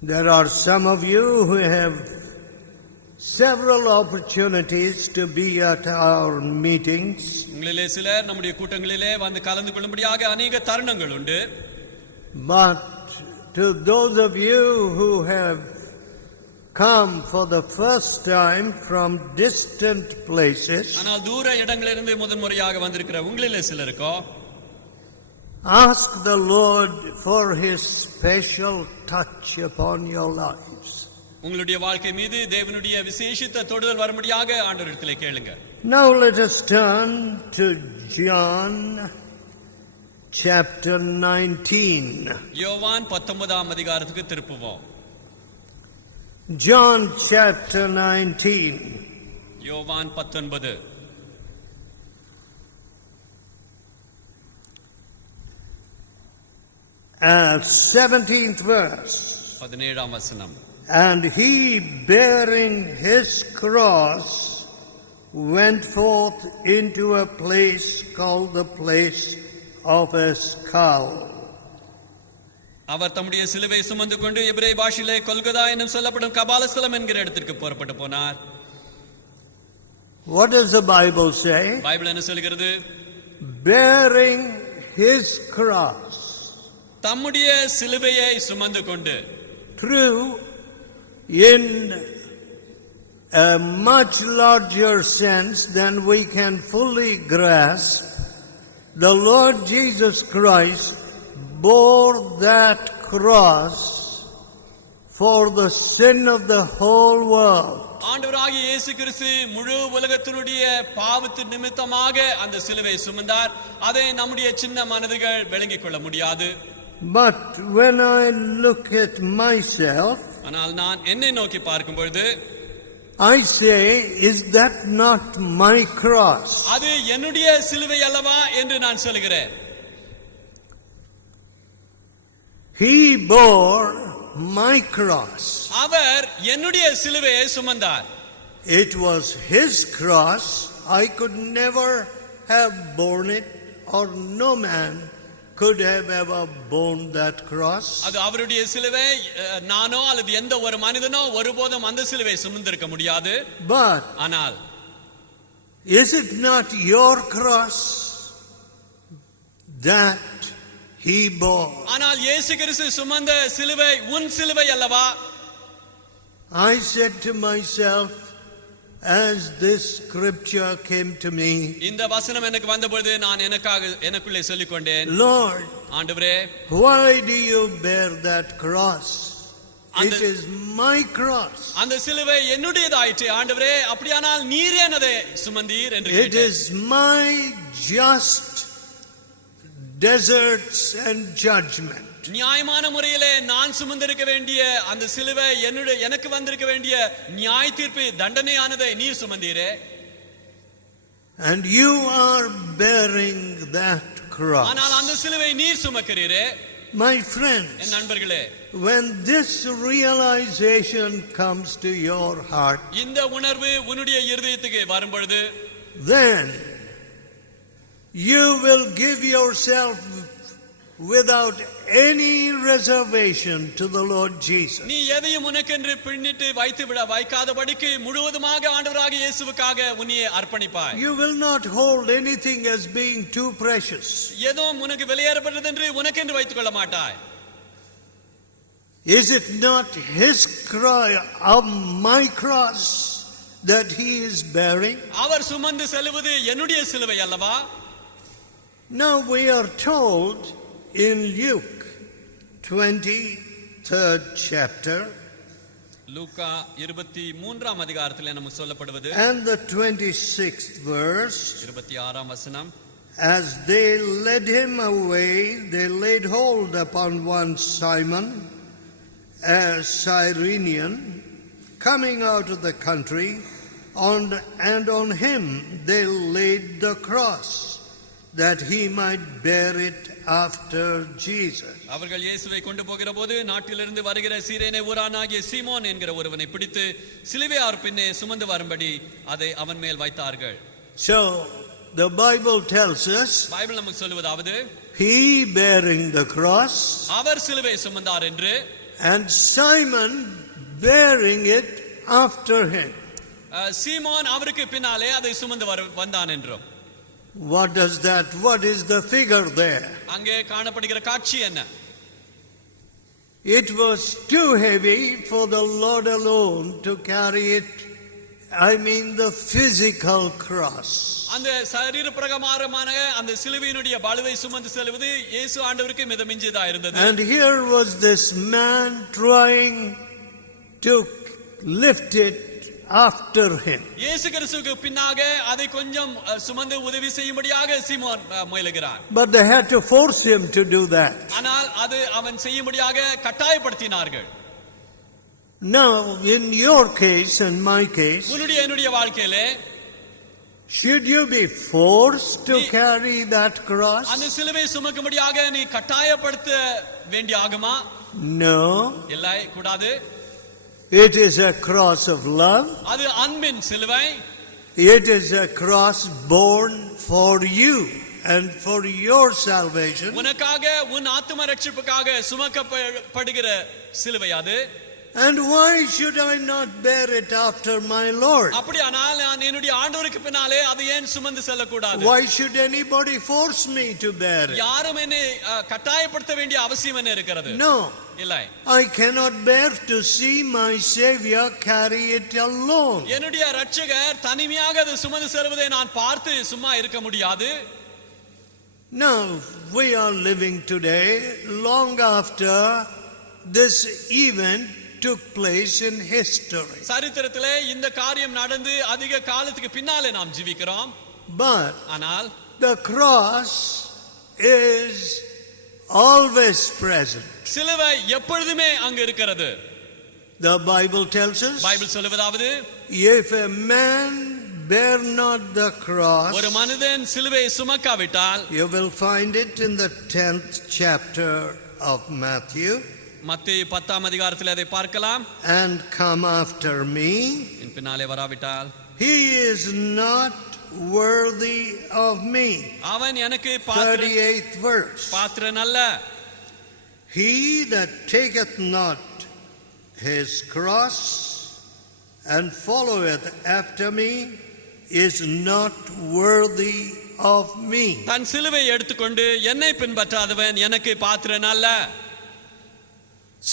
There are some of you who have several opportunities to be at our meetings. உங்களிலே சிலர் நம்முடைய கூட்டங்களிலே வந்து கலந்து கொள்ளும்படியாக अनेक தருணங்கள் உண்டு. But to those of you who have come for the first time from distant places, ஆனால் தூர இடங்களிலிருந்து முதன்முறையாக வந்திருக்கிற உங்களிலே சிலருக்கோ ask the Lord for His special touch upon your lives. உங்களுடைய வாழ்க்கை மீது தேவனுடைய விசேஷித்த தொடுதல் வரும்படியாக ஆண்டவரிடத்திலே கேளுங்க. Now let us turn to John chapter 19. யோவான் 19ஆம் அதிகாரத்துக்கு திருப்புவோம். John chapter 19. யோவான் 19. And 17th verse. 17ஆம் வசனம். And he, bearing his cross, went forth into a place called the place of a skull. அவர் தம்முடைய சிலுவை சுமந்து கொண்டு எபிரேய பாஷையிலே கொல்கதா என்னும் சொல்லப்படும் கபாலஸ்தலம் என்கிற இடத்திற்கு புறப்பட்டு போனார். What does the Bible say? Bible என்ன சொல்கிறது? Bearing his cross. தம்முடைய சிலுவையை சுமந்து கொண்டு. True, in a much larger sense than we can fully grasp, the Lord Jesus Christ bore that cross for the sin of the whole world. ஆண்டவராகிய இயேசு கிறிஸ்து முழு உலகத்தினுடைய பாவத்தின் நிமித்தமாக அந்த சிலுவை சுமந்தார். அதை நம்முடைய சின்ன மனதுகள் விளங்கிக் கொள்ள முடியாது. But when I look at myself, ஆனால் நான் என்னை நோக்கி பார்க்கும் பொழுது I say, is that not my cross? அது என்னுடைய சிலுவை அல்லவா என்று நான் சொல்கிறேன். He bore my cross. அவர் என்னுடைய சிலுவையை சுமந்தார். It was his cross. I could never have borne it, or no man could have ever borne that cross. அது அவருடைய சிலுவை. நானோ அல்லது எந்த ஒரு மனிதனோ ஒருபோதும் அந்த சிலுவை சுமந்திருக்க முடியாது. But ஆனால் is it not your cross that he bore? ஆனால் இயேசு கிறிஸ்து சுமந்த சிலுவை உன் சிலுவை அல்லவா? I said to myself, as this scripture came to me, இந்த வசனம் எனக்கு வந்தபொழுது நான் எனக்குள்ளே சொல்லிக் கொண்டேன், Lord, ஆண்டவரே, why do you bear that cross? It is my cross. அந்த சிலுவை என்னுடையதாயிற்று ஆண்டவரே, அப்படியானால் நீரே அதை சுமந்தீர் என்று It is my just deserts and judgment. நியாயமான முறையிலே நான் சுமந்திருக்க வேண்டிய அந்த சிலுவை எனக்கு வந்திருக்க வேண்டிய நியாய தீர்ப்பு தண்டனையானதை நீர் சுமந்தீரே. And you are bearing that cross. ஆனால் அந்த சிலுவை நீர் சுமக்கிறீரே. My friends, என் நண்பர்களே, when this realization comes to your heart, இந்த உணர்வு உன்னுடைய இருதயத்துக்கு வரும் பொழுது, then you will give yourself without any reservation to the Lord Jesus. நீ எதையும் உனக்கென்று பின்னிட்டு வைக்காதபடிக்கு முழுவதுமாக ஆண்டவராகிய இயேசுவுக்காக உன்னை அர்ப்பணிப்பாய். You will not hold anything as being too precious. ஏதோ உனக்கு விலையேறப்பட்டது என்று உனக்கென்று வைத்துக் கொள்ள மாட்டாய். Is it not his cry of my cross that he is bearing? அவர் சுமந்து செல்வது என்னுடைய சிலுவை அல்லவா? Now we are told in Luke 23rd chapter, லூக்கா 23ஆம் அதிகாரத்திலே நமக்கு சொல்லப்படுவது, and the 26th verse, 26ஆம் வசனம், as they led him away, they laid hold upon one Simon, a Cyrenian, coming out of the country, and on him they laid the cross, that he might bear it after Jesus. அவர்கள் இயேசுவை கொண்டு போகிற போது நாட்டிலிருந்து வருகிற சீரேனே ஊரானாகிய சீமோன் என்கிற ஒருவனை பிடித்து சிலுவையார் பின்னே சுமந்து வரும்படி அதை அவன் மேல் வைத்தார்கள். So the Bible tells us, Bible நமக்கு சொல்லுவதாவது, he bearing the cross, அவர் சிலுவை சுமந்தார் என்று, and Simon bearing it after him. சீமோன் அவருக்கு பின்னாலே அதை சுமந்து வந்தான் என்றும். What is the figure there? அங்கே காணப்படுகிற காட்சி என்ன? It was too heavy for the Lord alone to carry it. I mean the physical cross. அந்த சரீர பிரகாரமான அந்த சிலுவையினுடைய பலுவை சுமந்து செல்வது இயேசு ஆண்டவருக்கு மிதமிஞ்சியதா இருந்தது. And here was this man trying to lift it after him. இயேசு கிறிஸ்துவுக்கு பின்னாக அதை கொஞ்சம் சுமந்து உதவி செய்யும்படியாக சீமோன் முயலுகிறார். But they had to force him to do that. ஆனால் அது அவன் செய்யும்படியாக கட்டாயப்படுத்தினார்கள். Now in your case and my case, உன்னுடைய என்னுடைய வாழ்க்கையிலே should you be forced to carry that cross? அந்த சிலுவை சுமக்கும்படியாக நீ கட்டாயப்படுத்த வேண்டியாகுமா? No. இல்லை, கூடாது. It is a cross of love. அது அன்பின் சிலுவை. It is a cross born for you and for your salvation. உனக்காக உன் ஆத்தும ரட்சிப்புக்காக சுமக்கப்படுகிற சிலுவை அது. And why should I not bear it after my Lord? அப்படியானால் நான் என்னுடைய ஆண்டவருக்கு பின்னாலே அதை ஏன் சுமந்து செல்லக்கூடாது? Why should anybody force me to bear it? யாரும் என்னை கட்டாயப்படுத்த வேண்டிய அவசியம் என்ன இருக்கிறது? No. இல்லை. I cannot bear to see my Savior carry it alone. என்னுடைய இரட்சகர் தனிமையாக அதை சுமந்து செல்வதை நான் பார்த்து சும்மா இருக்க முடியாது. Now we are living today long after this event took place in history. சரித்திரத்திலே இந்த காரியம் நடந்து அதிக காலத்துக்கு பின்னாலே நாம் ஜீவிக்கிறோம். But ஆனால் the cross is always present. சிலுவை எப்பொழுதுமே அங்கு இருக்கிறது. The Bible tells us, Bible சொல்லுவதாவது, if a man bear not the cross, ஒரு மனிதன் சிலுவையை சுமக்காவிட்டால், you will find it in the 10th chapter of Matthew, மத்தேயு 10ஆம் அதிகாரத்தில் அதை பார்க்கலாம். and come after me, என் பின்னாலே வராவிட்டால், he is not worthy of me. அவன் எனக்கு 38th verse. பாத்திரன் அல்ல. He that taketh not his cross and followeth after me is not worthy of me. தன் சிலுவை எடுத்துக்கொண்டு என்னை பின்பற்றாதவன் எனக்கு பாத்திரன் அல்ல.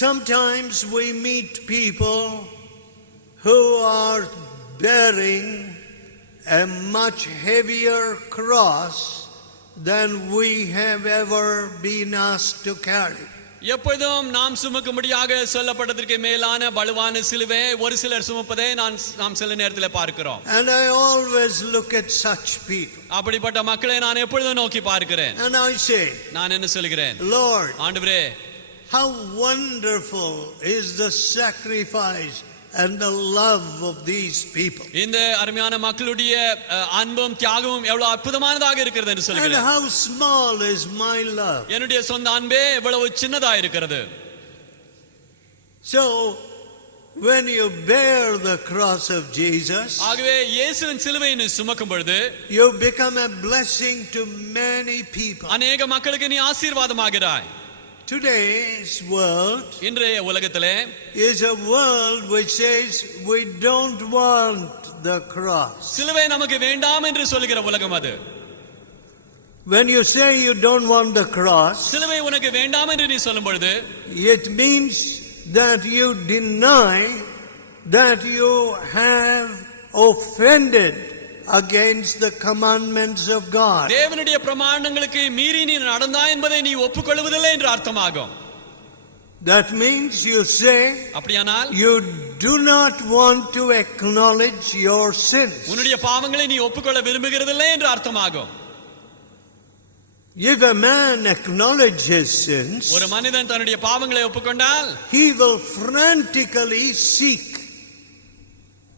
Sometimes we meet people who are bearing a much heavier cross than we have ever been asked to carry. எப்பொழுதும் நாம் சுமக்கும்படியாக சொல்லப்பட்டதற்கு மேலான பலுவான சிலுவை ஒரு சிலர் சுமப்பதை நாம் சில நேரத்தில் பார்க்கிறோம். And I always look at such people. அப்படிப்பட்ட மக்களை நான் எப்பொழுதும் நோக்கி பார்க்கிறேன். And I say, நான் என்ன சொல்கிறேன்? Lord, ஆண்டவரே, how wonderful is the sacrifice and the love of these people. இந்த அருமையான மக்களுடைய அன்பும் தியாகமும் எவ்வளவு அற்புதமானதாக இருக்கிறது என்று And சொல்கிறேன். how small is my love. என்னுடைய சொந்த அன்பே எவ்வளவு சின்னதா இருக்கிறது. So when you bear the cross of Jesus, ஆகவே இயேசுவின் சிலுவையை நீ சுமக்கும் பொழுது you become a blessing to many people. அநேக மக்களுக்கு நீ ஆசீர்வாதமாகிறாய். Today's world இன்றைய உலகத்திலே is a world which says we don't want the cross. சிலுவை நமக்கு வேண்டாம் என்று சொல்லுகிற உலகம் அது. When you say you don't want the cross, சிலுவை உனக்கு வேண்டாம் என்று நீ சொல்லும் பொழுது it means that you deny that you have offended against the commandments of God. தேவனுடைய பிரமாணங்களுக்கு மீறி நீ நடந்தாய் என்பதை நீ ஒப்புக்கொள்வதில்லை என்று அர்த்தமாகும். That means you say அப்படியானால் you do not want to acknowledge your sins. உன்னுடைய பாவங்களை நீ ஒப்புக்கொள்ள விரும்புகிறதில்லை என்று அர்த்தமாகும். If a man acknowledges his sins, ஒரு மனிதன் தன்னுடைய பாவங்களை ஒப்புக்கொண்டால் he will frantically seek,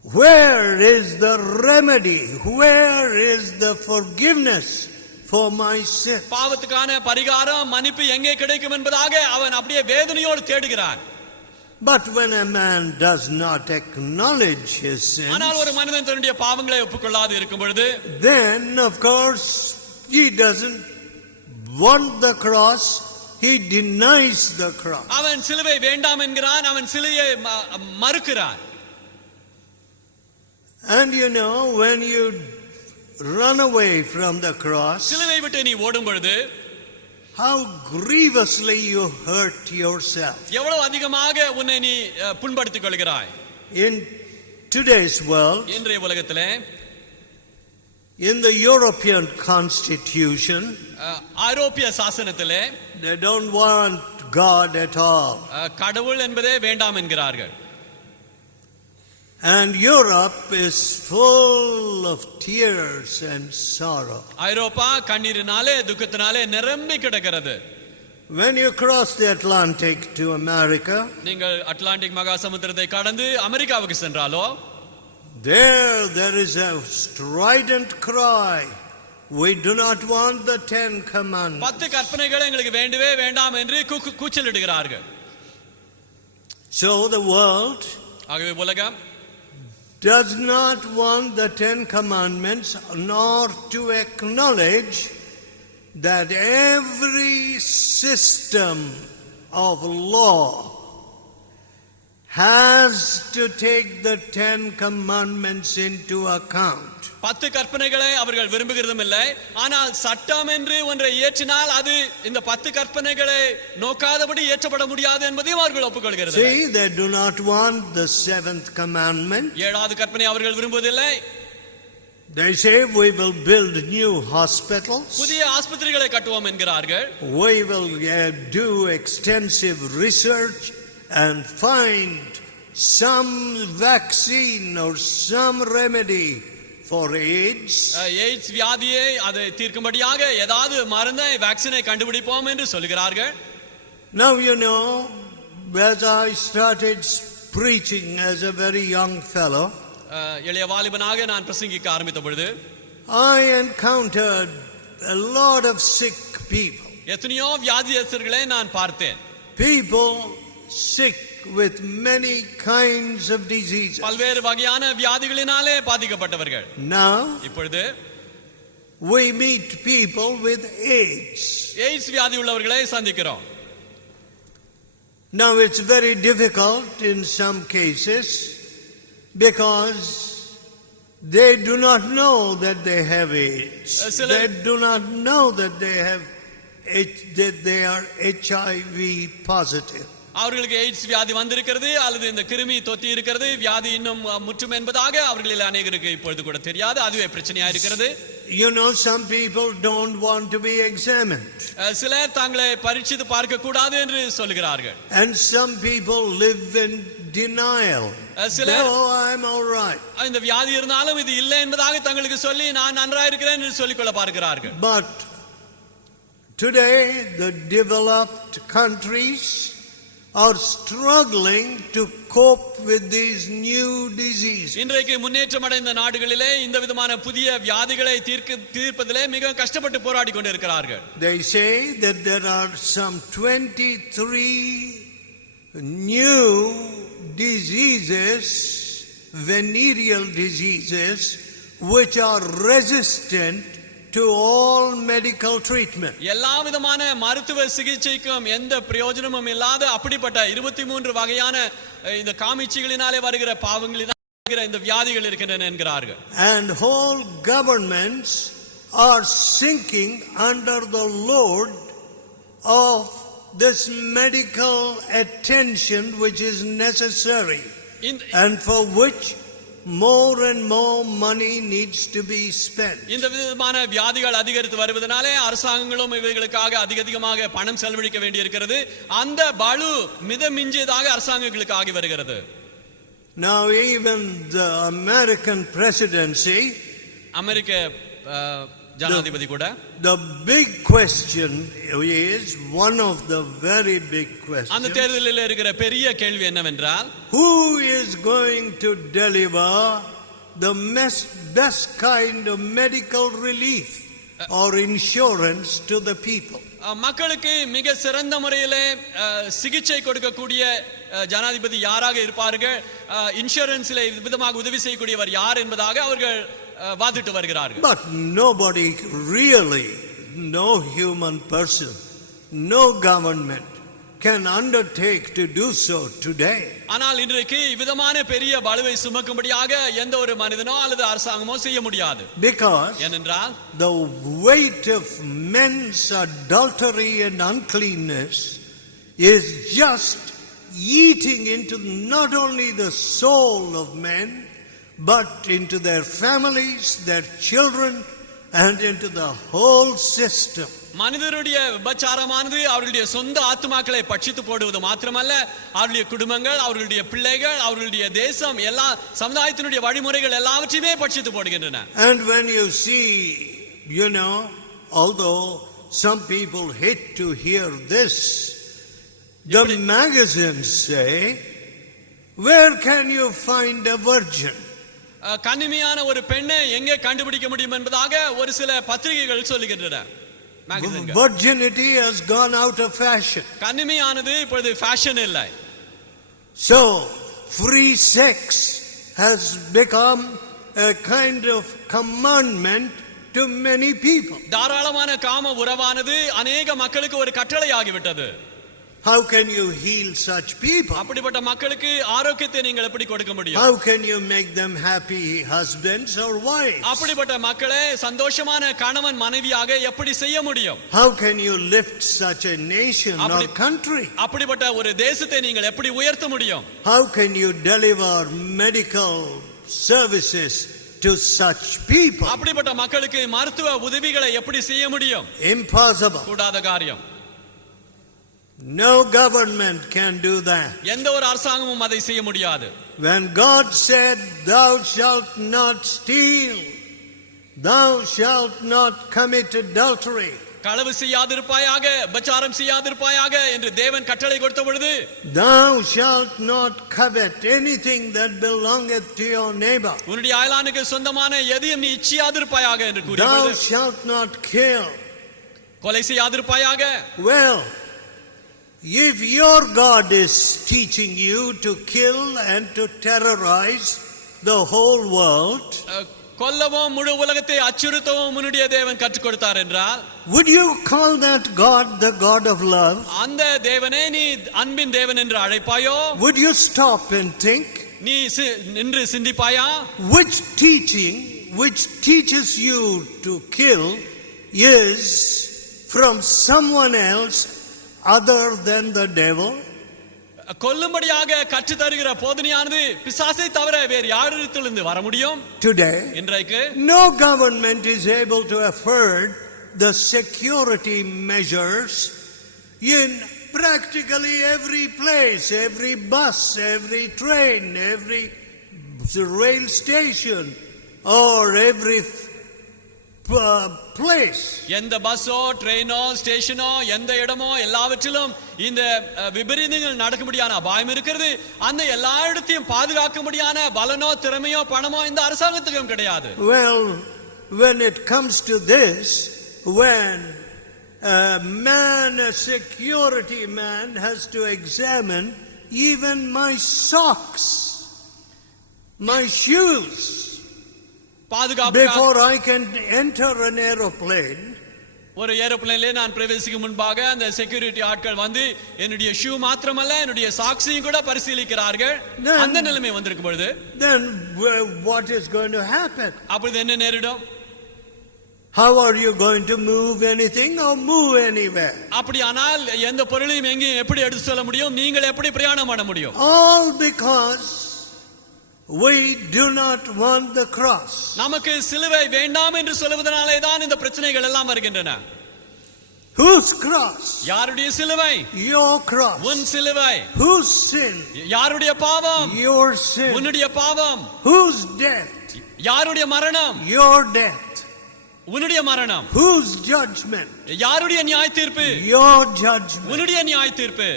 where is the remedy? Where is the forgiveness for my sin? பாவத்துக்கான பரிகாரம் மன்னிப்பு எங்கே கிடைக்கும் என்பதாக அவன் அப்படியே வேதனையோடு தேடுகிறான். But when a man does not acknowledge his sins, ஆனால் ஒரு மனிதன் தன்னுடைய பாவங்களை ஒப்புக்கொள்ளாது இருக்கும் பொழுது then of course he doesn't want the cross he denies the cross. அவன் சிலுவை வேண்டாம் என்கிறான், அவன் சிலுவையை மறுக்கிறான். And you know, when you run away from the cross, சிலுவை விட்டு நீ ஓடும் பொழுது how grievously you hurt yourself. எவ்வளவு அதிகமாக உன்னை நீ புண்படுத்திக் கொள்கிறாய். In today's world, இன்றைய உலகத்திலே, in the European constitution, ஐரோப்பிய சாசனத்திலே they don't want God at all. கடவுள் என்பதே வேண்டாம் என்கிறார்கள். And Europe is full of tears and sorrow. ஐரோப்பா கண்ணீரினாலே துக்கத்தினாலே நிரம்பி கிடக்கிறது. When you cross the Atlantic to America, நீங்கள் அட்லாண்டிக் மகா சமுத்திரத்தை கடந்து அமெரிக்காவுக்கு சென்றாலோ, there is a strident cry. We do not want the 10 commandments. 10 கற்பனைகள் எங்களுக்கு வேண்டவே வேண்டாம் என்று கூச்சலிடுகிறார்கள். So the world ஆகவே உலகம் does not want the 10 commandments, nor to acknowledge that every system of law has to take the 10 commandments into account. 10 கற்பனைகளை அவர்கள் விரும்புகிறதும் இல்லை. ஆனால் சட்டம் என்று ஒன்றை இயற்றினால் அது இந்த 10 கற்பனைகளை நோக்காதபடி இயற்றப்பட முடியாது என்பதையும் அவர்கள் ஒப்புக்கொள்கிறார்கள். See, they do not want the 7th commandment. 7வது கற்பனை அவர்கள் விரும்புவதில்லை. They say we will build new hospitals. புதிய ஆஸ்பத்திரிகளை கட்டுவோம் என்கிறார்கள். We will do extensive research and find some vaccine or some remedy for AIDS. AIDS வியாதியை அதை தீர்க்கும்படியாக ஏதாவது மருந்தை வேக்சினை கண்டுபிடிப்போம் என்று சொல்கிறார்கள். Now you know, as I started preaching as a very young fellow, இளைய வாலிபனாக நான் பிரசங்கிக்க ஆரம்பித்த பொழுது I encountered a lot of sick people. எத்தனையோ வியாதியஸ்தர்களை நான் பார்த்தேன். People sick with many kinds of diseases. பல்வேறு வகையான வியாதிகளினாலே பாதிக்கப்பட்டவர்கள். Now இப்பொழுது we meet people with AIDS. AIDS வியாதி உள்ளவர்களை சந்திக்கிறோம். Now it's very difficult in some cases because they do not know that they have AIDS. They do not know that they are HIV positive. அவர்களுக்கு எய்ட்ஸ் வியாதி வந்திருக்கிறது அல்லது இந்த கிருமி தொத்தி இருக்கிறது, வியாதி இன்னும் முற்றும் என்பதாக அவர்களில் அநேகருக்கு இப்பொழுது கூட தெரியாது. அதுவே பிரச்சனையா இருக்கிறது. You know, some people don't want to be examined. சிலர் தங்களை பரீட்சித்து பார்க்க கூடாது என்று சொல்கிறார்கள். And some people live in denial. Oh, I'm all right. இந்த வியாதி இருந்தாலும் இது இல்லை என்பதாக தங்களுக்கு சொல்லி நான் நன்றாக இருக்கிறேன் என்று சொல்லிக்கொள்ள பார்க்கிறார்கள். But today the developed countries are struggling to cope with these new diseases. இன்றைக்கு முன்னேற்றம் அடைந்த நாடுகளிலே இந்த விதமான புதிய வியாதிகளை தீர்ப்பதிலே மிக கஷ்டப்பட்டு போராடி கொண்டிருக்கிறார்கள். They say that there are some 23 new diseases, venereal diseases, which are resistant to all medical treatment. எல்லா விதமான மருத்துவ சிகிச்சைக்கும் எந்த பிரயோஜனமும் இல்லாத அப்படிப்பட்ட 23 வகையான இந்த காமிச்சிகளினாலே வருகிற பாவங்களினாலே இந்த வியாதிகள் இருக்கின்றன என்கிறார்கள். And whole governments are sinking under the load of this medical attention which is necessary and for which more and more money needs to be spent. இந்த விதமான வியாதிகள் அதிகரித்து வருவதனாலே அரசாங்கங்களும் இவைகளுக்காக அதிகமாக பணம் செலவழிக்க வேண்டியிருக்கிறது. அந்த பளு மிதமிஞ்சியதாக அரசாங்கங்களுக்கு ஆகி வருகிறது. Now even the American presidency, அமெரிக்க ஜனாதிபதி கூட, the big question is, one of the very big questions, அந்த தேர்தலில் இருக்கிற பெரிய கேள்வி என்னவென்றால், who is going to deliver the best kind of medical relief or insurance to the people? மக்களுக்கு மிக சிறந்த முறையிலே சிகிச்சை கொடுக்கக்கூடிய ஜனாதிபதி யாராக இருப்பார்கள், இன்சூரன்ஸ்ல விதமாக உதவி செய்யக்கூடியவர் யார் என்பதாக அவர்கள் வாதிட்டு வருகிறார்கள். But nobody really, no human person no government can undertake to do so today. ஆனால் இன்றைக்கு இவ்விதமான பெரிய பளுவை சுமக்கும்படியாக எந்த ஒரு மனிதனோ அல்லது அரசாங்கமோ செய்ய முடியாது. Because ஏனென்றால் the weight of men's adultery and uncleanness is just eating into not only the soul of men, but into their families, their children, and into the whole system. மனிதருடைய விபச்சாரமானது அவர்களுடைய சொந்த ஆத்துமாக்களை பட்சித்து போடுவது மாத்திரமல்ல, அவருடைய குடும்பங்கள், அவர்களுடைய பிள்ளைகள், அவர்களுடைய தேசம், எல்லா சமுதாயத்தினுடைய வழிமுறைகள் எல்லாவற்றையுமே பட்சித்து போடுகின்றன. And when you see, although some people hate to hear this, the magazines say, where can you find a virgin? கன்னிமையான ஒரு பெண்ணை எங்கே கண்டுபிடிக்க முடியும் என்பதாக ஒரு சில பத்திரிகைகள் சொல்லுகின்றன. Virginity has gone out of fashion. கன்னிமையானது இப்பொழுது ஃபேஷன் இல்லை. So free sex has become a kind of commandment to many people. தாராளமான காம உறவானது अनेक மக்களுக்கு ஒரு கட்டளையாகிவிட்டது. How can you heal such people? அப்படிப்பட்ட மக்களுக்கு ஆரோக்கியத்தை நீங்கள் எப்படி கொடுக்க முடியும்? How can you make them happy husbands or wives? அப்படிப்பட்ட மக்களை சந்தோஷமான கணவன் மனைவியாக எப்படி செய்ய முடியும்? How can you lift such a nation or country? அப்படிப்பட்ட ஒரு தேசத்தை நீங்கள் எப்படி உயர்த்த முடியும்? How can you deliver medical services to such people? அப்படிப்பட்ட மக்களுக்கு மருத்துவ உதவிகளை எப்படி செய்ய முடியும்? Impossible. கூடாத காரியம். No government can do that. எந்த ஒரு அரசாங்கமும் அதை செய்ய முடியாது. When God said, "Thou shalt not steal, thou shalt not commit adultery," களவு செய்யாதிருப்பாயாக, விபச்சாரம் செய்யாதிருப்பாயாக என்று தேவன் கட்டளை கொடுத்த பொழுது, "Thou shalt not covet anything that belongeth to your neighbor," உன்னுடைய அயலானுக்கு சொந்தமான எதையும் நீ இச்சியாதிருப்பாயாக என்று கூறிய "Thou பொழுது, shalt not kill." கொலை செய்யாதிருப்பாயாக. Well, if your God is teaching you to kill and to terrorize the whole world, கொல்லவும் முழு உலகத்தை அச்சுறுத்தவும் உன்னுடைய தேவன் கற்றுக் கொடுத்தார் என்றால், would you call that God the God of love? அந்த தேவனை நீ அன்பின் தேவன் என்று அழைப்பாயோ? Would you stop and think? நீ நின்று சிந்திப்பாயா? Which teaching which teaches you to kill is from someone else other than the devil? கொல்லும்படியாக கற்று தருகிற போதனையானது பிசாசை தவிர வேறு யாரிடத்திலிருந்து வர முடியும்? Today, இன்றைக்கு no government is able to afford the security measures in practically every place, every bus, every train, every rail station, or every place. எந்த பஸ்ஸோ, ட்ரெயினோ, ஸ்டேஷனோ, எந்த இடமோ எல்லாவற்றிலும் இந்த விபரீதங்கள் நடக்கும்படியான அபாயம் இருக்கிறது. அந்த எல்லா இடத்தையும் பாதுகாக்கும்படியான பலனோ, திறமையோ, பணமோ இந்த அரசாங்கத்துக்கும் கிடையாது. Well, when it comes to this, when a man, a security man, has to examine even my socks, my shoes, before I can enter an aeroplane. ஒரு ஏரோப்ளேன்ல நான் பிரவேசிக்கும் முன்பாக அந்த செக்யூரிட்டி ஆட்கள் வந்து என்னுடைய ஷூ மாத்திரமல்ல என்னுடைய சாக்ஸையும் கூட பரிசீலிக்கிறார்கள். அந்த நிலைமை வந்திருக்கும் பொழுது then what is going to happen? அப்பொழுது என்ன நேரிடும்? How are you going to move anything or move anywhere? அப்படியானால் எந்த பொருளையும் எங்கேயும் எப்படி எடுத்து செல்ல முடியும்? நீங்கள் எப்படி பிரயாணம் பண்ண முடியும்? All because we do not want the cross. நமக்கு சிலுவை வேண்டாம் என்று சொல்வதனாலே தான் இந்த பிரச்சனைகள் எல்லாம் வருகின்றன. Whose cross? யாருடைய சிலுவை? Your cross. உன் சிலுவை. Whose sin? யாருடைய பாவம்? Your sin. உன்னுடைய பாவம். Whose death? யாருடைய மரணம்? Your death. உன்னுடைய மரணம். Whose judgment? யாருடைய நியாய தீர்ப்பு? Your judgment. உன்னுடைய நியாய தீர்ப்பு.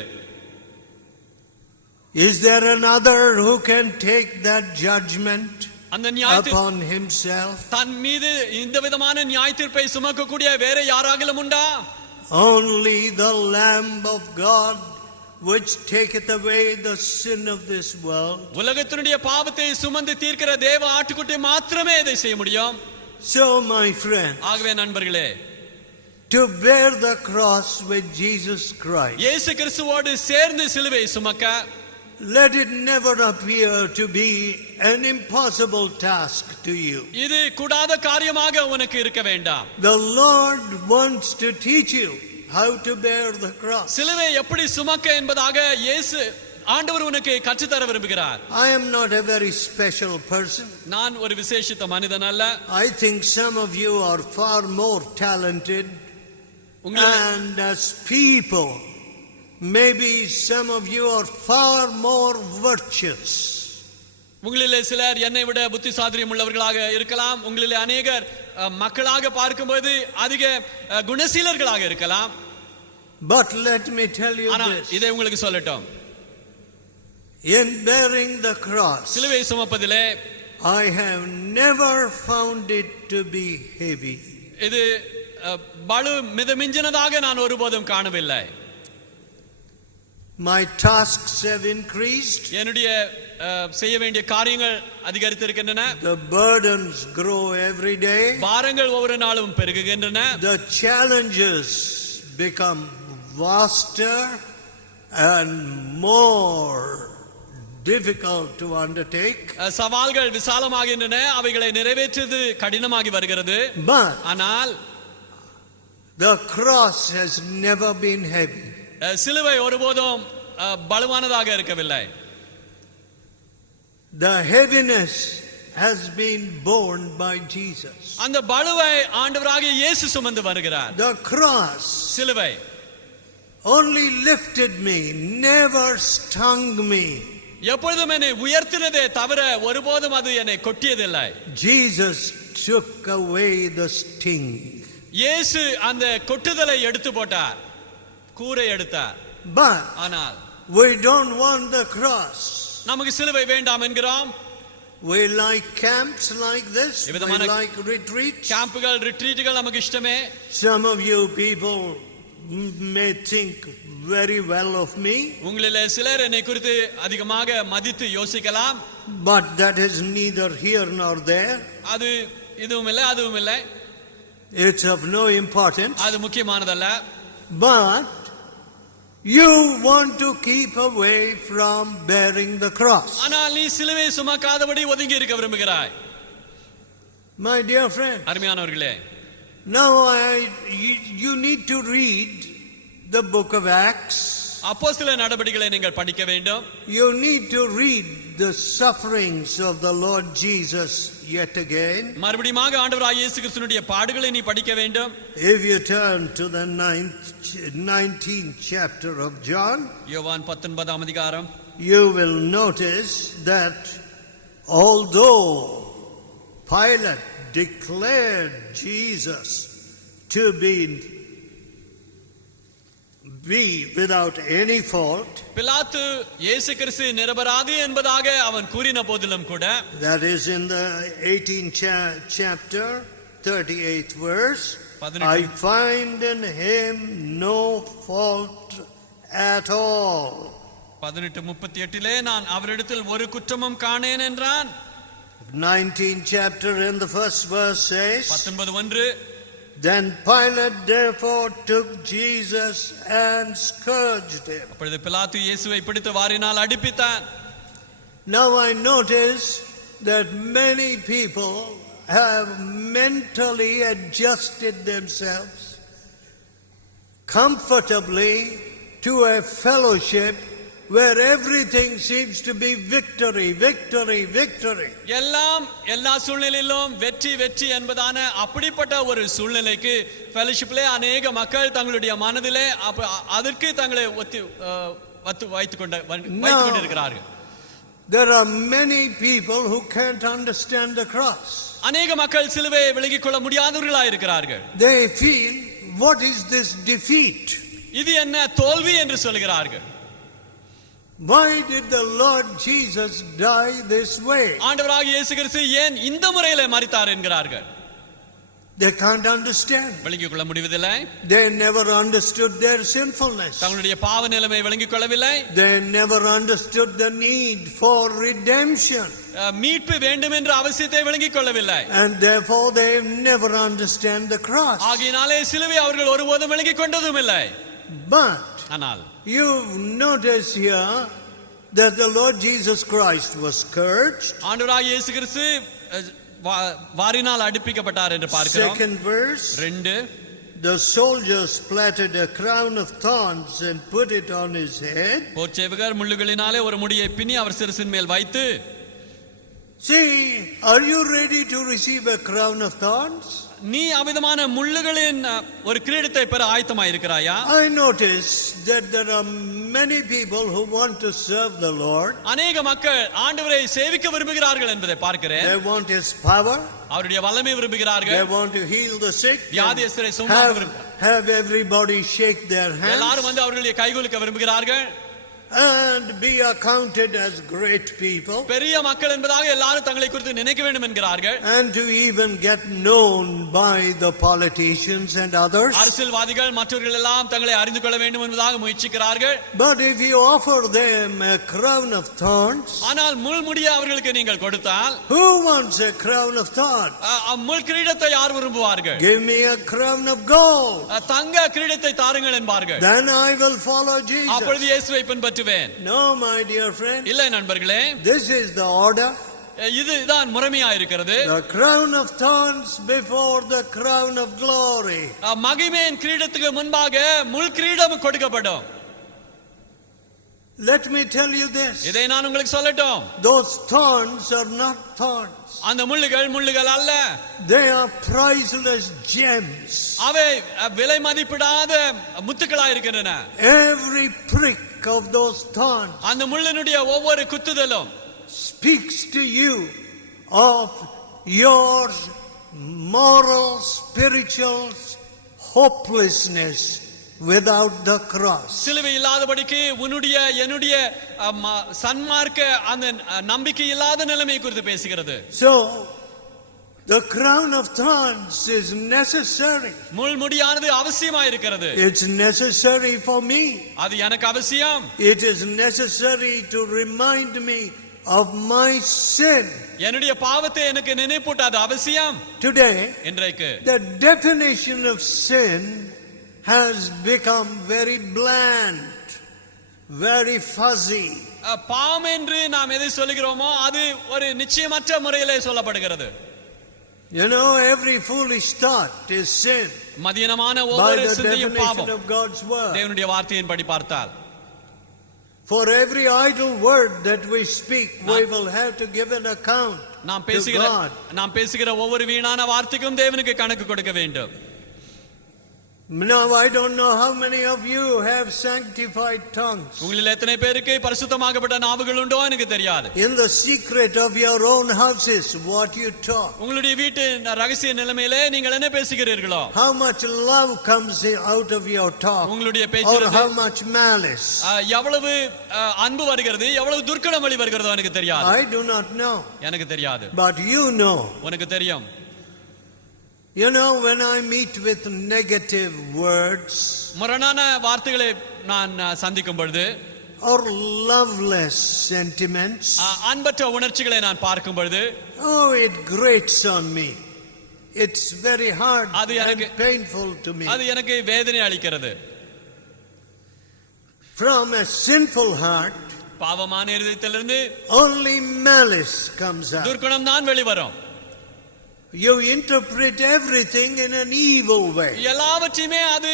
Is there another who can take that judgment upon himself? தன் மீது இந்த விதமான நியாய தீர்ப்பை சுமக்கக்கூடிய வேற யாராகிலும் உண்டா? Only the Lamb of God, which taketh away the sin of this world. உலகத்தினுடைய பாவத்தை சுமந்து தீர்க்கிற தேவ ஆட்டுக்குட்டி மாத்திரமே இதை செய்ய முடியும். So my friend, ஆகவே நண்பர்களே, to bear the cross with Jesus Christ. இயேசு கிறிஸ்துவோடு சேர்ந்து சிலுவை சுமக்க Let it never appear to be an impossible task to you. இது கூடாத காரியமாக உனக்கு இருக்க வேண்டாம். The Lord wants to teach you how to bear the cross. சிலுவை எப்படி சுமக்க என்பதாக இயேசு ஆண்டவர் உனக்கு கற்றுத்தர விரும்புகிறார். I am not a very special person. நான் ஒரு விசேஷித்த மனிதன் அல்ல. I think some of you are far more talented, and as people, maybe some of you are far more virtuous. உங்களிலே சிலர் என்னை விட புத்திசாலியம் உள்ளவர்களாக இருக்கலாம். உங்களிலே அநேகர் மக்களாக பார்க்கும்போது அதிக குணசீலர்களாக இருக்கலாம். But let me tell you this. இதை உங்களுக்கு சொல்லட்டும். In bearing the cross, சிலுவை சுமப்பதிலே I have never found it to be heavy. இது பளு மிதமிஞ்சினதாக நான் ஒருபோதும் காணவில்லை. My tasks have increased. என்னுடைய செய்ய வேண்டிய காரியங்கள் அதிகரித்திருக்கின்றன. The burdens grow every day. பாரங்கள் ஒவ்வொரு நாளும் பெருகுகின்றன. The challenges become vaster and more difficult to undertake. சவால்கள் விசாலமாகின்றன. அவைகளை நிறைவேற்றுவது கடினமாகி வருகிறது. But ஆனால் the cross has never been heavy. சிலுவை ஒருபோதும் பலவானதாக இருக்கவில்லை. The heaviness has been borne by Jesus. அந்த பலுவை ஆண்டவராகிய இயேசு சுமந்து வருகிறார். The cross சிலுவை only lifted me, never stung me. எப்பொழுதும் என்னை உயர்த்தினதே தவிர ஒருபோதும் அது என்னை கொட்டியதில்லை. Jesus took away the sting. இயேசு அந்த கொட்டுதலை எடுத்து போட்டார், கூரை எடுத்தார். But ஆனால் we don't want the cross. நமக்கு சிலுவை வேண்டாம் என்கிறோம். We like camps like this. We like retreats. கேம்புகள், ரிட்ரீட்டுகள் நமக்கு இஷ்டமே. Some of you people may think very well of me. உங்களிலே சிலர் என்னை குறித்து அதிகமாக மதித்து யோசிக்கலாம். But that is neither here nor there. அது இதுவும் இல்லை அதுவும் இல்லை. It's of no importance. அது முக்கியமானதல்ல. But you want to keep away from bearing the cross. ஆனால் நீ சிலுவை சுமக்காதபடி ஒதுங்கி இருக்க விரும்புகிறாய். My dear friend, அருமையானவர்களே, now you need to read the book of Acts. அப்போஸ்தல நடபடிகளை நீங்கள் படிக்க வேண்டும். You need to read the sufferings of the Lord Jesus yet again. மறுபடியும் ஆண்டவராகிய இயேசு கிறிஸ்துவினுடைய பாடுகளை நீ படிக்க வேண்டும். If you turn to the 19th chapter of John, யோவான் 19ஆம் அதிகாரம், you will notice that although Pilate declared Jesus to be without any fault, பிலாத்து இயேசு கிறிஸ்து நிரபராதி என்பதாக அவன் கூறின போதிலும் கூட, that is in the 18th chapter 38th verse, I find in him no fault at all. 18:38 நான் அவரிடத்தில் ஒரு குற்றமும் காணேன் என்றான். 19th chapter in the first verse says, 19:1 Then Pilate therefore took Jesus and scourged him. அப்பொழுது பிலாத்து இயேசுவை பிடித்து வாரினால் அடிப்பித்தான். Now I notice that many people have mentally adjusted themselves comfortably to a fellowship where everything seems to be victory, victory, victory. எல்லா சூழ்நிலையிலும் வெற்றி வெற்றி என்பதான அப்படிப்பட்ட ஒரு சூழ்நிலைக்கு ஃபெலோஷிப்லே அநேக மக்கள் தங்களுடைய மனதிலே அதற்கு தங்களை வைத்துக் கொண்டிருக்கிறார்கள். There are many people who can't understand the cross. அநேக மக்கள் சிலுவையை விலகிக் கொள்ள முடியாதவர்களாக இருக்கிறார்கள். They feel, what is this defeat? இது என்ன தோல்வி என்று சொல்கிறார்கள். Why did the Lord Jesus die this way? ஆண்டவராகிய இயேசு கிறிஸ்து ஏன் இந்த முறையிலே மரித்தார் என்கிறார்கள். They can't understand. விளங்கிக் கொள்ள முடிவதில்லை. They never understood their sinfulness. தங்களுடைய பாவ நிலைமை விளங்கிக் கொள்ளவில்லை. They never understood the need for redemption. மீட்பு வேண்டும் என்ற அவசியத்தை விளங்கிக் கொள்ளவில்லை. And therefore they never understand the cross. ஆகையினாலே சிலுவை அவர்கள் ஒருபோதும் விளங்கிக் கொண்டதும் இல்லை. But ஆனால் you notice here that the Lord Jesus Christ was scourged. ஆண்டவராகிய இயேசு கிறிஸ்து வாரினால் அடிப்பிக்கப்பட்டார் என்று பார்க்கிறோம். Second verse. 2 The soldiers platted a crown of thorns and put it on his head. போர்ச்சேவகர் முள்ளுகளினாலே ஒரு முடியை பின்னி அவர் சிரசின் மேல் வைத்து. See, are you ready to receive a crown of thorns? நீ அவிதமான முள்ளுகளின் ஒரு கிரீடத்தை பெற ஆயத்தமாய் இருக்கிறாயா? I notice that there are many people who want to serve the Lord. அநேக மக்கள் ஆண்டவரை சேவிக்க விரும்புகிறார்கள் என்பதை பார்க்கிறேன். They want his power. அவருடைய வல்லமை விரும்புகிறார்கள். They want to heal the sick. வியாதியஸ்தரை சுகமாக்க விரும்புகிறார்கள். Have everybody shake their hands. எல்லாரும் வந்து அவர்களுடைய கைகுலுக்க விரும்புகிறார்கள். And be accounted as great people. பெரிய மக்கள் என்பதாக எல்லாரும் தங்களை குறித்து நினைக்க வேண்டும் என்கிறார்கள். And to even get known by the politicians and others. அரசியல்வாதிகள் மற்றவர்கள் எல்லாம் தங்களை அறிந்து கொள்ள வேண்டும் என்பதாக முயற்சிக்கிறார்கள். But if you offer them a crown of thorns, ஆனால் முள் முடியை அவர்களுக்கு நீங்கள் கொடுத்தால், who wants a crown of thorns? முள் கிரீடத்தை யார் விரும்புவார்கள்? Give me a crown of gold. தங்க கிரீடத்தை தாருங்கள் என்பார்கள். Then I will follow Jesus. அப்பொழுது இயேசுவை பின்பற்றுவேன். No, my dear friend. இல்லை நண்பர்களே, This is the order. இதுதான் முறைமையா இருக்கிறது. The crown of thorns before the crown of glory. மகிமையின் கிரீடத்துக்கு முன்பாக முள் கிரீடம் கொடுக்கப்படும். Let me tell you this. இதை நான் உங்களுக்கு சொல்லட்டும். Those thorns are not thorns. அந்த முள்ளுகள் அல்ல. They are priceless gems. அவை விலை மதிப்பிடாத முத்துக்களாய் இருக்கின்றன. Every prick of those thorns அந்த முள்ளினுடைய ஒவ்வொரு குத்துதலும் speaks to you of your moral, spiritual hopelessness without the cross. சிலுவை இல்லாதபடிக்கு உன்னுடைய என்னுடைய சன்மார்க்க அந்த நம்பிக்கை இல்லாத நிலைமை குறித்து பேசுகிறது. So the crown of thorns is necessary. முள்முடியானது அவசியமா இருக்கிறது. It's necessary for me. அது எனக்கு அவசியம். It is necessary to remind me of my sin. என்னுடைய பாவத்தை எனக்கு நினைப்பூட்ட அது அவசியம். Today, இன்றைக்கு the definition of sin has become very bland, very fuzzy. பாவம் என்று நாம் எதை சொல்லுகிறோமோ அது ஒரு நிச்சயமற்ற முறையிலே சொல்லப்படுகிறது. You know, every foolish thought is sin. மதியனமான By ஒவ்வொரு the சிந்தையும் definition பாவம். of God's word. தேவனுடைய வார்த்தையின்படி பார்த்தால், For every idle word that we speak, we will have to give an account to God. நாம் பேசுகிற ஒவ்வொரு வீணான வார்த்தைக்கும் தேவனுக்கு கணக்கு கொடுக்க வேண்டும். Now I don't know how many of you have sanctified tongues. உங்களில் எத்தனை பேருக்கு பரிசுத்தமாக்கப்பட்ட நாவுகள் உண்டோ எனக்கு தெரியாது. In the secret of your own houses, what you talk. உங்களுடைய வீட்டு ரகசிய நிலைமையிலே நீங்கள் என்ன பேசுகிறீர்களோ, How much love comes out of your talk, உங்களுடைய or பேச்சிலிருந்து how much malice. எவ்வளவு அன்பு வருகிறது, எவ்வளவு துர்க்கணம் வழி வருகிறதோ எனக்கு தெரியாது. I do not know. எனக்கு தெரியாது. But you know. உனக்கு தெரியும். You know, when I meet with negative words, முரணான வார்த்தைகளை நான் சந்திக்கும் பொழுது, or loveless sentiments, அன்பற்ற உணர்ச்சிகளை நான் பார்க்கும் பொழுது, oh, it grates on me. It's very hard and painful to me. அது எனக்கு வேதனை அளிக்கிறது. From a sinful heart, பாவமான இருதயத்திலிருந்து only malice comes out. துர்க்குணம் தான் வெளிவரும். You interpret everything in an evil way. எல்லாவற்றையுமே அது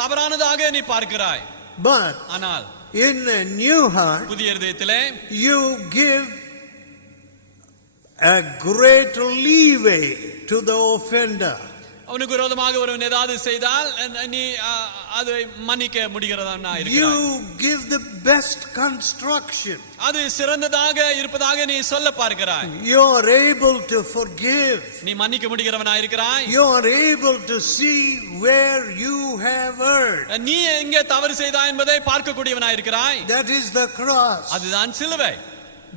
தவறானதாக நீ பார்க்கிறாய். But ஆனால் in a new heart, புதிய இருதயத்திலே you give a great leeway to the offender. அவனுக்கு விரோதமாக ஒருவன் ஏதாவது செய்தால் நீ அதை மன்னிக்க முடிகிறதா இருக்கிறாய். You give the best construction. அது சிறந்ததாக இருப்பதாக நீ சொல்ல பார்க்கிறாய். You are able to forgive. நீ மன்னிக்க முடிகிறவனாய் இருக்கிறாய். You are able to see where you have erred. நீ எங்கே தவறு செய்தாய் என்பதை பார்க்கக்கூடியவனாய் இருக்கிறாய். That is the cross. அதுதான் சிலுவை.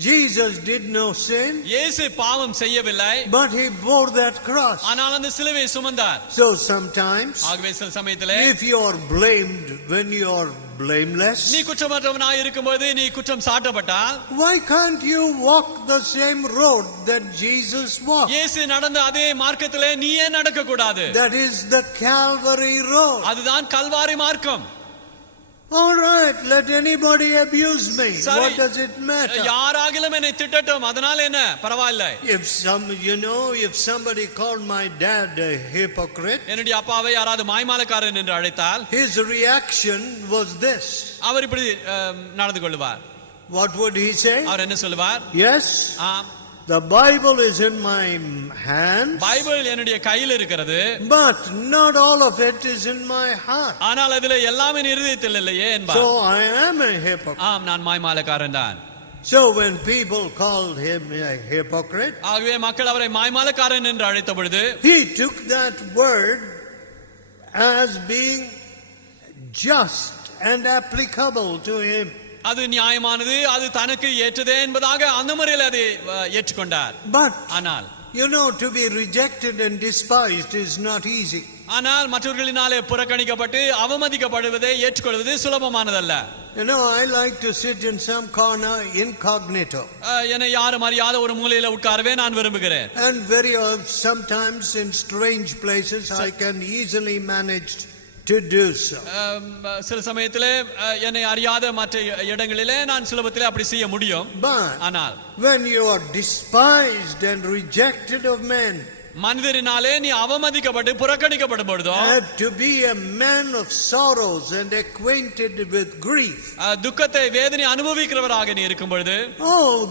Jesus did no sin, இயேசு பாவம் செய்யவில்லை, but he bore that cross. ஆனால் அந்த சிலுவையை சுமந்தார். So sometimes, ஆகவே சில சமயத்திலே if you are blamed when you are blameless, நீ குற்றமற்றவனாய் இருக்கும்போது நீ குற்றம் சாட்டப்பட்டால், why can't you walk the same road that Jesus walked? இயேசு நடந்த அதே மார்க்கத்திலே நீ ஏன் நடக்க கூடாது? That is the Calvary road. அதுதான் கல்வாரி மார்க்கம். All right, let anybody abuse me. Sorry. What does it matter? யாராகிலும் என்னை திட்டட்டும், அதனால என்ன, பரவாயில்லை. If somebody called my dad a hypocrite, என்னுடைய அப்பாவை யாராவது மாய்மாலக்காரன் என்று அழைத்தால், his reaction was this. அவர் இப்படி நடந்து கொள்வார். What would he say? அவர் என்ன சொல்லுவார்? Yes, ஆம், the Bible is in my hand, Bible என்னுடைய கையில் இருக்கிறது, but not all of it is in my heart. ஆனால் அதிலே எல்லாமே என் இருதயத்தில் இல்லையே என்பார். So I am a hypocrite. ஆம், நான் மாய்மாலக்காரன் தான். So when people called him a hypocrite, ஆகவே மக்கள் அவரை மாய்மாலக்காரன் என்று அழைத்த பொழுது, he took that word as being just and applicable to him. அது நியாயமானது, அது தனக்கு ஏற்றதே என்பதாக அந்த முறையில் அதை ஏற்றுக்கொண்டார். But ஆனால் to be rejected and despised is not easy. ஆனால் மற்றவர்களினாலே புறக்கணிக்கப்பட்டு அவமதிக்கப்படுவதை ஏற்றுக்கொள்வது சுலபமானதல்ல. I like to sit in some corner incognito. என்னை யாரும் அறியாத ஒரு மூலையில உட்காரவே நான் விரும்புகிறேன். And sometimes in strange places I can easily manage to do so. சில சமயத்திலே என்னை அறியாத மற்ற இடங்களிலே நான் சுலபத்திலே அப்படி செய்ய முடியும். ஆனால் when you are despised and rejected of men, மனிதரினாலே நீ அவமதிக்கப்பட்டு புறக்கணிக்கப்படும் பொழுதோ, to be a man of sorrows and acquainted with grief, துக்கத்தை வேதனை அனுபவிக்கிறவராக நீ இருக்கும் பொழுது,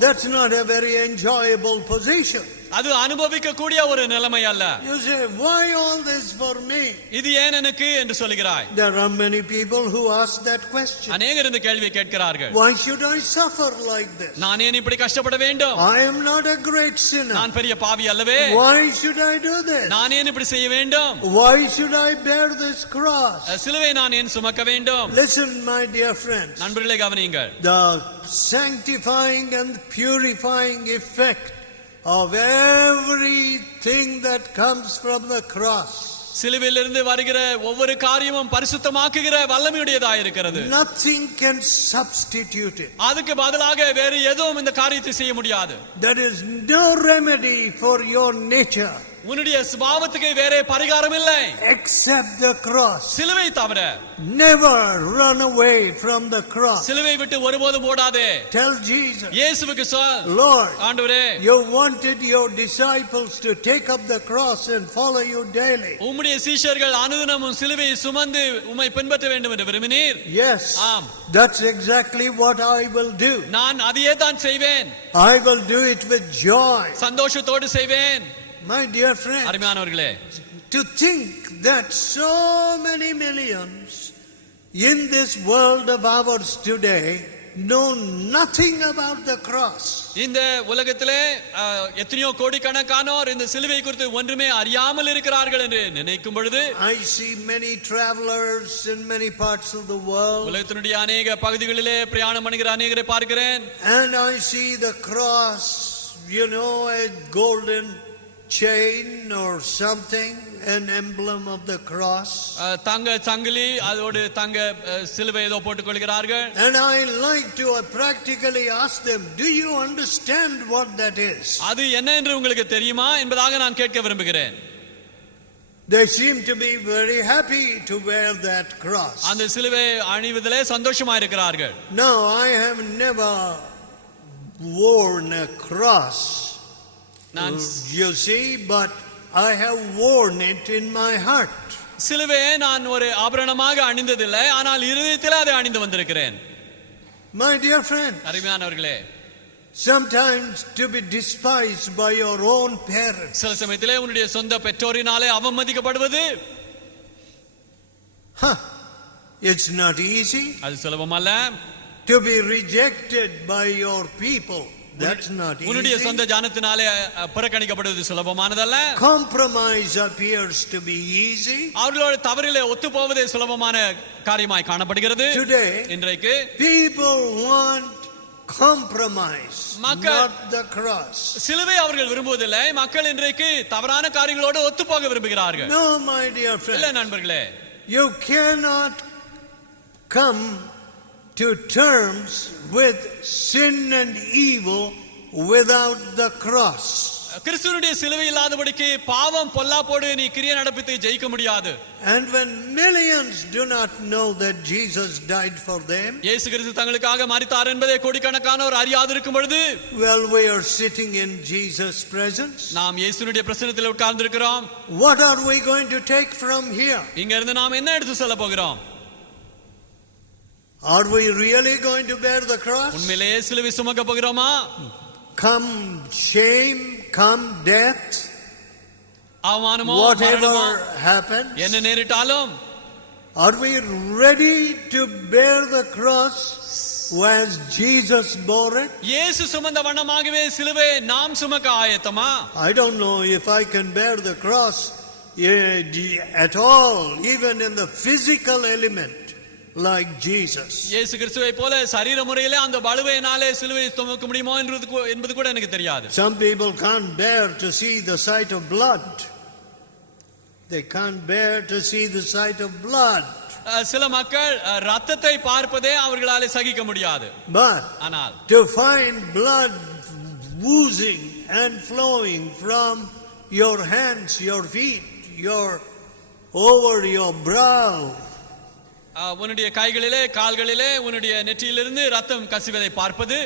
that's not a very enjoyable position. அது அனுபவிக்க கூடிய ஒரு நிலைமை அல்ல. You say, why all this for me? இது ஏன் எனக்கு என்று சொல்கிறாய். There are many people who ask that question. அநேகர் இந்த கேள்வியை கேட்கிறார்கள். Why should I suffer like this? நான் ஏன் இப்படி கஷ்டப்பட வேண்டும்? I am not a great sinner. நான் பெரிய பாவி அல்லவே. Why should I do this? நான் ஏன் இப்படி செய்ய வேண்டும்? Why should I bear this cross? சிலுவை நான் ஏன் சுமக்க வேண்டும்? Listen, my dear friends. நண்பர்களே கவனியுங்கள். The sanctifying and purifying effect of everything that comes from the cross, சிலுவையிலிருந்து வருகிற ஒவ்வொரு காரியமும் பரிசுத்தமாக்குகிற வல்லமையுடையதாக இருக்கிறது. nothing can substitute it. அதுக்கு பதிலாக வேறு எதுவும் இந்த காரியத்தை செய்ய முடியாது. There is no remedy for your nature உன்னுடைய சுபாவத்துக்கு வேற பரிகாரம் இல்லை except the cross. சிலுவை தவிர. Never run away from the cross. சிலுவை விட்டு ஒருபோதும் ஓடாதே. Tell Jesus, இயேசுவுக்கு சொல், Lord, ஆண்டவரே, you wanted your disciples to take up the cross and follow you daily. உம்முடைய சீஷர்கள் அனுதினமும் சிலுவையை சுமந்து உம்மை பின்பற்ற வேண்டும் என்று விரும்பினீர். Yes, ஆம், that's exactly what I will do. நான் அதையே தான் செய்வேன். I will do it with joy. சந்தோஷத்தோடு செய்வேன். My dear friends, அருமையானவர்களே, to think that so many millions in this world of ours today know nothing about the cross. இந்த உலகத்திலே எத்தனையோ கோடிக்கணக்கானோர் இந்த சிலுவை குறித்து ஒன்றுமே அறியாமல் இருக்கிறார்கள் என்று நினைக்கும் பொழுது, I see many travelers in many parts of the world, உலகத்தினுடைய அநேக பகுதிகளிலே பிரயாணம் பண்ணுகிற அநேகரை பார்க்கிறேன். and I see the cross, a golden chain or something, an emblem of the cross, தங்க சங்கிலி, அதோடு தங்க சிலுவை ஏதோ போட்டுக் கொள்கிறார்கள். and I like to practically ask them, do you understand what that is? அது என்ன என்று உங்களுக்கு தெரியுமா என்பதாக நான் கேட்க விரும்புகிறேன். They seem to be very happy to wear that cross. அந்த சிலுவை அணிவதிலே சந்தோஷமா இருக்கிறார்கள். No, I have never worn a cross, you see, but I have worn it in my heart. சிலுவையை நான் ஒரு ஆபரணமாக அணிந்ததில்லை, ஆனால் இருதயத்தில் அதை அணிந்து வந்திருக்கிறேன். My dear friends, அருமையானவர்களே, sometimes to be despised by your own parents, சில சமயத்திலே உன்னுடைய சொந்த பெற்றோரினாலே அவமதிக்கப்படுவது, it's not easy. அது சுலபமல்ல. To be rejected by your people, that's not easy. உன்னுடைய சொந்த ஜனத்தினாலே புறக்கணிக்கப்படுவது சுலபமானதல்ல. Compromise appears to be easy. அவர்களோட தவறிலே ஒத்து போவதே சுலபமான காரியமாய் காணப்படுகிறது. Today, இன்றைக்கு people want compromise, மக்கள் not the cross. சிலுவை அவர்கள் விரும்புவதில்லை. மக்கள் இன்றைக்கு தவறான காரியங்களோடு ஒத்துப்போக விரும்புகிறார்கள். No, my dear இல்ல friend. நண்பர்களே, You cannot come to terms with sin and evil without the cross. கிறிஸ்துவினுடைய சிலுவை இல்லாதபடிக்கு பாவம் பொல்லாப்போடு நீ கிரியை நடப்பித்து ஜெயிக்க முடியாது. And when millions do not know that Jesus died for them, இயேசு கிறிஸ்து தங்களுக்காக மரித்தார் என்பதை கோடிக்கணக்கானோர் அறியாது இருக்கும் பொழுது, well, we are sitting in Jesus' presence. நாம் இயேசுனுடைய பிரசன்னத்தில் உட்கார்ந்து இருக்கிறோம். What are we going to take from here? இங்க இருந்து நாம் என்ன எடுத்து செல்ல போகிறோம்? Are we really going to bear the cross? உண்மையிலேயே சிலுவை சுமக்க போகிறோமா? Come shame, come death, அவமானமோ மரணமோ whatever happens. என்ன நேரிட்டாலும் Are we ready to bear the cross as Jesus bore it? இயேசு சுமந்த வண்ணமாகவே சிலுவை நாம் சுமக்க ஆயத்தமா? I don't know if I can bear the cross at all, even in the physical element, like Jesus. இயேசு கிறிஸ்துவை போல சரீர முறையிலே அந்த பலுவையினாலே சிலுவை சுமக்க முடியுமோ என்பது கூட எனக்கு தெரியாது. Some people can't bear to see the sight of blood. They can't bear to see the sight of blood. சில மக்கள் ரத்தத்தை பார்ப்பதே அவர்களாலே சகிக்க முடியாது. But ஆனால் to find blood oozing and flowing from your hands, your feet, over your brow, உன்னுடைய கைகளிலே கால்களிலே உன்னுடைய நெற்றியிலிருந்து ரத்தம் கசிவதை பார்ப்பது.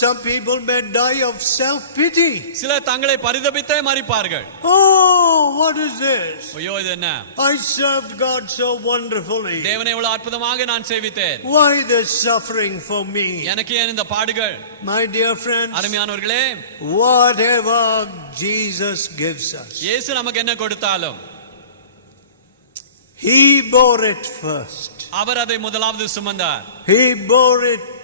some people may die of self-pity. சிலர் தங்களை பரிதபித்தே மரிப்பார்கள். Oh, what is this? ஐயோ இது என்ன? I served God so wonderfully. தேவனை எவ்வளவு அற்புதமாக நான் சேவித்தேன். Why this suffering for me? எனக்கு ஏன் இந்த பாடுகள்? My dear friends, அருமையானவர்களே, whatever Jesus gives us, இயேசு நமக்கு என்ன கொடுத்தாலும் He bore it first. அவர் அதை முதலாவது சுமந்தார். He bore it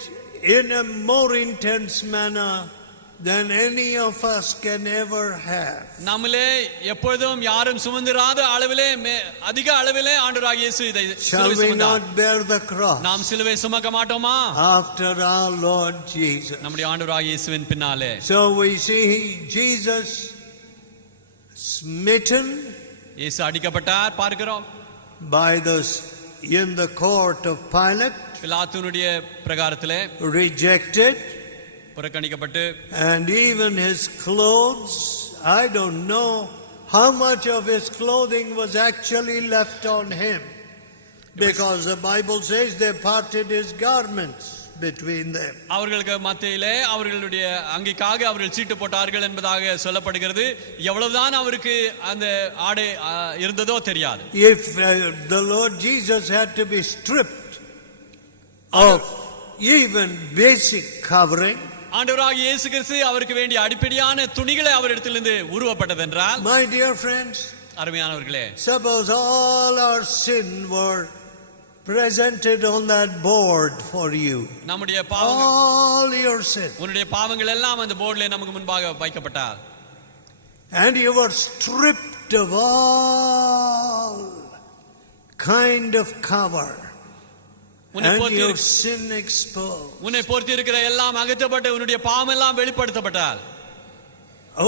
in a more intense manner than any of us can ever have. நம்மளே எப்பொழுதும் யாரும் சுமந்திராத அளவிலே அதிக அளவிலே ஆண்டவராகிய இயேசு இதை Shall we not bear the cross நாம் சிலுவை சுமக்க மாட்டோமா? after our Lord Jesus? நம்முடைய ஆண்டவராகிய இயேசுவின் பின்னாலே. So we see Jesus smitten இயேசு அடிக்கப்பட்டார் பார்க்கிறோம். in the court of Pilate, பிலாத்துனுடைய பிரகாரத்திலே rejected, புறக்கணிக்கப்பட்டு, and even his clothes, I don't know how much of his clothing was actually left on him, because the Bible says they parted his garments between them. அவர்களுக்கு மத்தியிலே அவர்களுடைய அங்கிக்காக அவர்கள் சீட்டு போட்டார்கள் என்பதாக சொல்லப்படுகிறது. எவ்வளவுதான் அவருக்கு அந்த ஆடை இருந்ததோ தெரியாது. If the Lord Jesus had to be stripped of even basic covering, ஆண்டவராகிய இயேசு கிறிஸ்து அவருக்கு வேண்டிய அடிப்படையான துணிகளை அவரிடத்திலிருந்து உருவப்பட்டதென்றால், my dear friends, அருமையானவர்களே, suppose all our sin were presented on that board for you, நம்முடைய பாவங்கள், all your sin, உன்னுடைய பாவங்கள் எல்லாம் அந்த போர்டிலே நமக்கு முன்பாக வைக்கப்பட்டால், and you were stripped of all kind of cover, and your sin exposed, உன்னை பொறுத்து இருக்கிற எல்லாம் அகற்றப்பட்டு உன்னுடைய பாவம் எல்லாம் வெளிப்படுத்தப்பட்டால்,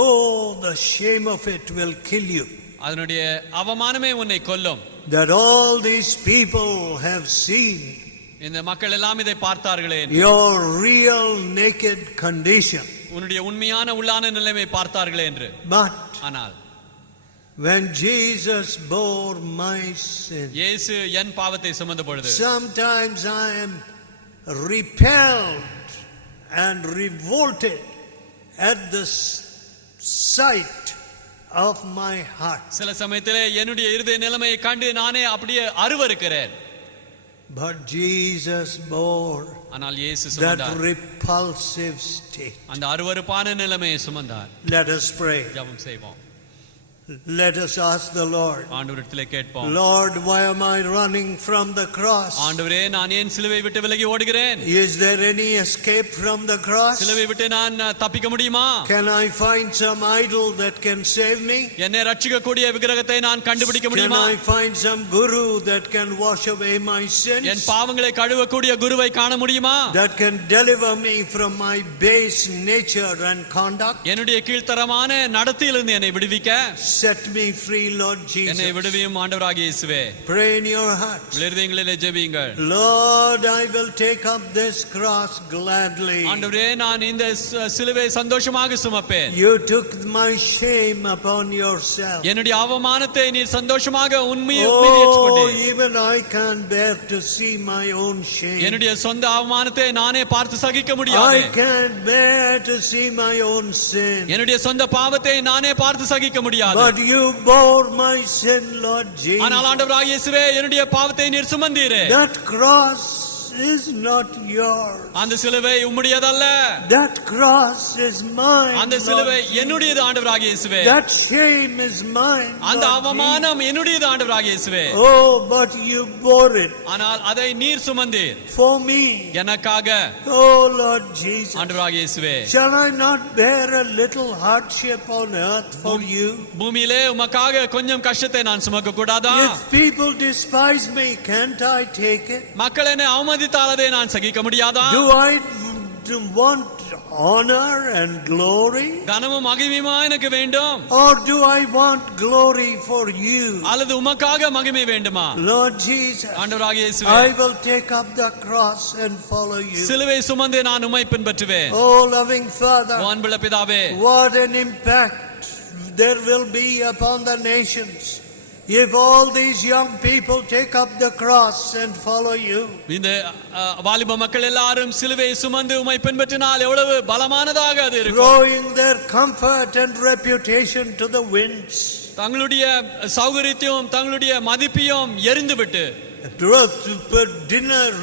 oh, the shame of it will kill you. அதனுடைய அவமானமே உன்னை கொல்லும். That all these people have seen இந்த மக்கள் எல்லாம் இதை பார்த்தார்களே, your real naked condition. உன்னுடைய உண்மையான உள்ளான நிலைமை பார்த்தார்களே என்று. But ஆனால் when Jesus bore my sin, இயேசு என் பாவத்தை சுமந்த பொழுது, sometimes I am repelled and revolted at the sight of my heart. சில சமயத்திலே என்னுடைய இருதய நிலைமையை கண்டு நானே அப்படியே அருவருக்கிறேன். But Jesus bore ஆனால் இயேசு that சுமந்தார் repulsive state. அந்த அருவருப்பான நிலைமையை சுமந்தார். Let us pray. ஜெபம் செய்வோம். Let us ask the Lord, ஆண்டவரிடத்திலே கேட்போம். Lord, why am I running from the cross? ஆண்டவரே, நான் ஏன் சிலுவை விட்டு விலகி ஓடுகிறேன்? Is there any escape from the cross? சிலுவை விட்டு நான் தப்பிக்க முடியுமா? Can I find some idol that can save me? என்னை ரட்சிக்கக்கூடிய விக்கிரகத்தை நான் கண்டுபிடிக்க Can முடியுமா? I find some guru that can wash away my என் sins? பாவங்களை கழுவக்கூடிய குருவை காண முடியுமா? That can deliver me from my base nature and conduct? என்னுடைய கீழ்த்தரமான நடத்தையிலிருந்து என்னை விடுவிக்க Set me free, Lord என்னை Jesus. விடுவியும் ஆண்டவராகிய இயேசுவே. Pray in your heart. இருதயங்களிலே ஜெபியுங்கள். Lord, I will take up this cross gladly. ஆண்டவரே, நான் இந்த சிலுவை சந்தோஷமாக சுமப்பேன். You took my shame upon yourself. என்னுடைய அவமானத்தை நீர் சந்தோஷமாக உண்மையை Oh, ஏற்றுக்கொண்டீர். even I can't bear to see my own shame. என்னுடைய சொந்த அவமானத்தை நானே பார்த்து சகிக்க முடியாது. I can't bear to see my own sin. என்னுடைய சொந்த பாவத்தை நானே பார்த்து சகிக்க முடியாது. But you bore my sin, Lord ஆனால் Jesus. ஆண்டவராகிய இயேசுவே, என்னுடைய பாவத்தை நீர் சுமந்தீரே. That cross is not yours. அந்த சிலுவை உம்முடையதல்ல. That cross is mine. அந்த Lord சிலுவை Jesus. என்னுடையது ஆண்டவராகிய இயேசுவே. That shame is mine. அந்த Lord அவமானம் என்னுடையது ஆண்டவராகிய இயேசுவே. Jesus. Oh, but you bore it ஆனால் அதை நீர் சுமந்தீர் for me. எனக்காக. Oh, Lord Jesus. ஆண்டவராகிய இயேசுவே, Shall I not bear a little hardship on earth for you? பூமியிலே உமக்காக கொஞ்சம் கஷ்டத்தை நான் சுமக்க கூடாதா? If people despise me, can't I take it? மக்கள் என்னை அவமதித்தால் அதை நான் சகிக்க முடியாதா? Do I want honor and glory? கனமும் மகிமையுமா எனக்கு வேண்டும்? Or do I want glory for you? அல்லது உமக்காக மகிமை வேண்டுமா? Lord Jesus, ஆண்டவராகிய இயேசுவே, I will take up the cross and follow you. சிலுவை சுமந்து நான் உம்மை பின்பற்றுவேன். Oh, loving Father, ஓ அன்புள்ள பிதாவே, what an impact there will be upon the nations if all these young people take up the cross and follow you. இந்த வாலிப மக்கள் எல்லாரும் சிலுவை சுமந்து உம்மை பின்பற்றினால் எவ்வளவு பலமானதாக அது இருக்கும். Throwing their comfort and reputation to the winds. தங்களுடைய சௌகரியத்தையும் தங்களுடைய மதிப்பையும் எரிந்துவிட்டு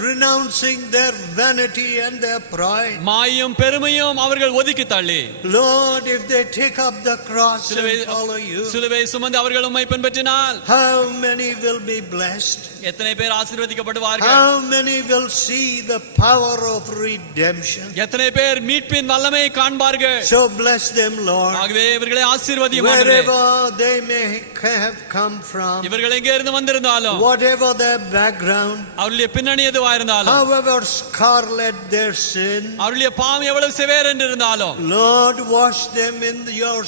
Renouncing their vanity and their pride. மாயும் பெருமையும் அவர்கள் ஒதுக்கி தள்ளி, Lord, if they take up the cross and follow you, சிலுவை சுமந்து அவர்கள் உம்மை பின்பற்றினால் how many will be blessed? எத்தனை பேர் ஆசீர்வதிக்கப்படுவார்கள்? How many will see the power of redemption? எத்தனை பேர் மீட்பின் வல்லமை காண்பார்கள்? So bless them, Lord, ஆகவே இவர்களை ஆசீர்வதியும் ஆண்டவரே. wherever they may have come from, இவர்கள் எங்கே இருந்து வந்திருந்தாலும், whatever their background, அவருடைய பின்னணி எதுவா இருந்தாலும், however scarlet their sin, அவருடைய பாவம் எவ்வளவு செவேர் என்று இருந்தாலும், Lord, wash them in your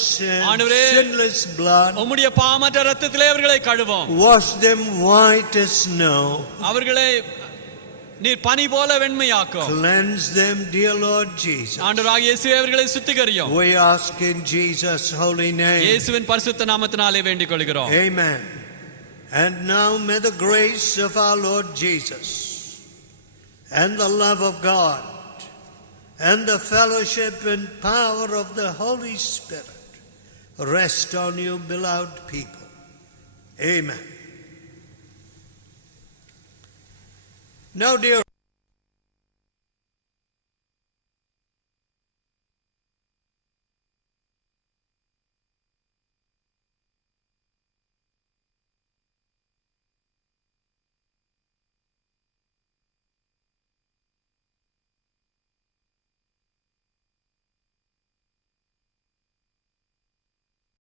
ஆண்டவரே, sinless blood. உம்முடைய பாவமற்ற இரத்தத்திலே அவர்களை கழுவும். Wash them white as snow. அவர்களை நீர் பனி போல வெண்மையாக்கும். Cleanse them, dear Lord Jesus. ஆண்டவராகிய இயேசுவே, அவர்களை சுத்திகரியும். We ask in Jesus' holy name. இயேசுவின் பரிசுத்த நாமத்தினாலே வேண்டிக் கொள்கிறோம். Amen. And now may the grace of our Lord Jesus and the love of God and the fellowship and power of the Holy Spirit rest on you, beloved people. Amen. Now, dear